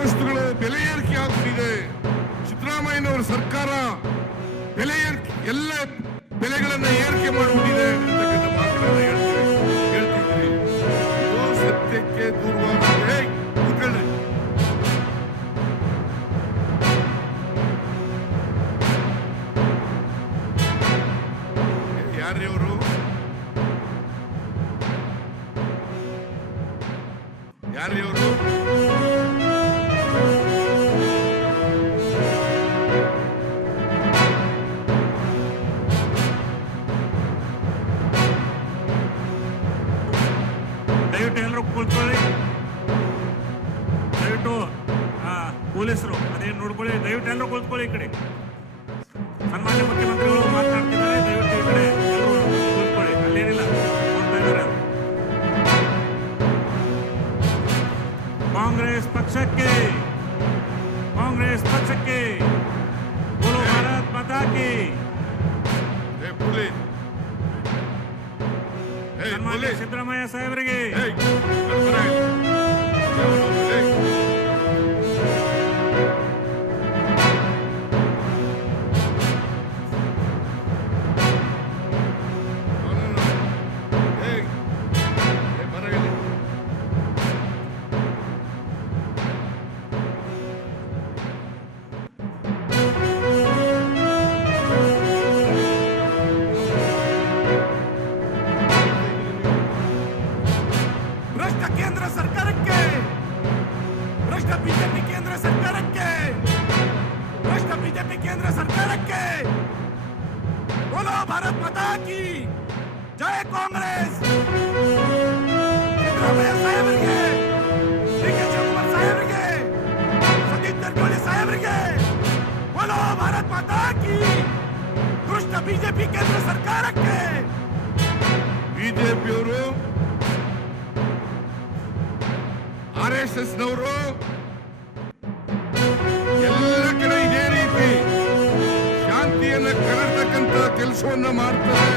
ವಸ್ತುಗಳು ಬೆಲೆ ಏರಿಕೆ ಆಗ್ತಿದೆ. ಸಿದ್ದರಾಮಯ್ಯನವರ ಸರ್ಕಾರ ಎಲ್ಲ ಬೆಲೆಗಳನ್ನ ಏರಿಕೆ ಮಾಡಿಬಿಟ್ಟಿದೆ ಅಂತಕ್ಕಂಥ ಮಾತುಗಳನ್ನ ಹೇಳ್ತಿದ್ರಿ. ಇದು ಸತ್ಯಕ್ಕೆ ದೂರವಾಗಿದೆ. ಕೂತ್ಕೊಳ್ಳಿ. ಯಾರ್ರಿ ಅವರು? ಯಾರ್ರಿ ಅವರು? ದಯವಿಟ್ಟು ಎಲ್ಲರೂ ಕೂತ್ಕೊಳ್ಳಿ. ದಯವಿಟ್ಟು ಪೊಲೀಸರು ಅದೇನು ನೋಡ್ಕೊಳ್ಳಿ. ದಯವಿಟ್ಟು ಎಲ್ಲರೂ ಕೂತ್ಕೊಳ್ಳಿ. ಈ ಕಡೆ ಸನ್ಮಾನ್ಯ ಮುಖ್ಯಮಂತ್ರಿಗಳು ಮಾತನಾಡ್ತಿದ್ದಾರೆ. ದಯವಿಟ್ಟು ಈ ಕಡೆ ಎಲ್ಲರೂ ಕೂತ್ಕೊಳ್ಳಿ. ಅಲ್ಲೇನಿಲ್ಲ, ನೋಡ್ತಾ ಇದ್ದಾರೆ. ಕಾಂಗ್ರೆಸ್ ಪಕ್ಷಕ್ಕೆ ಬೋಲೋ ಭಾರತ್ ಮಾತಾ ಕಿ. ಸನ್ಮಾನ್ಯ ಸಿದ್ದರಾಮಯ್ಯ ಸಾಹೇಬರಿಗೆ ಕೇಂದ್ರ ಸರ್ಕಾರಕ್ಕೆ, ಭ್ರಷ್ಟ ಬಿಜೆಪಿ ಕೇಂದ್ರ ಸರ್ಕಾರಕ್ಕೆ, ಭ್ರಷ್ಟ ಬಿಜೆಪಿ ಕೇಂದ್ರ ಸರ್ಕಾರಕ್ಕೆ ಬೋಲೋ ಭಾರತ್ ಮಾತಾ ಕಿ ಜೈ. ಕಾಂಗ್ರೆಸ್ ಸಿದ್ದರಾಮಯ್ಯ ಸಾಹೇಬರಿಗೆ, ಡಿ.ಕೆ. ಶಿವಕುಮಾರ್ ಸಾಹೇಬರಿಗೆ, ಸತೀಶ್ ಜಾರಕಿಹೊಳಿ ಸಾಹೇಬರಿಗೆ ಬೋಲೋ ಭಾರತ್ ಮಾತಾ ಕಿ. ಭ್ರಷ್ಟ ಬಿಜೆಪಿ ಕೇಂದ್ರ ಸರ್ಕಾರಕ್ಕೆ. ಬಿಜೆಪಿಯವರು RSS ನವರು ಎಲ್ಲ ಕಡೆ ಇದೇ ರೀತಿ ಶಾಂತಿಯನ್ನ ಕರತಕ್ಕಂತ ಕೆಲಸವನ್ನ ಮಾಡ್ತಾರೆ.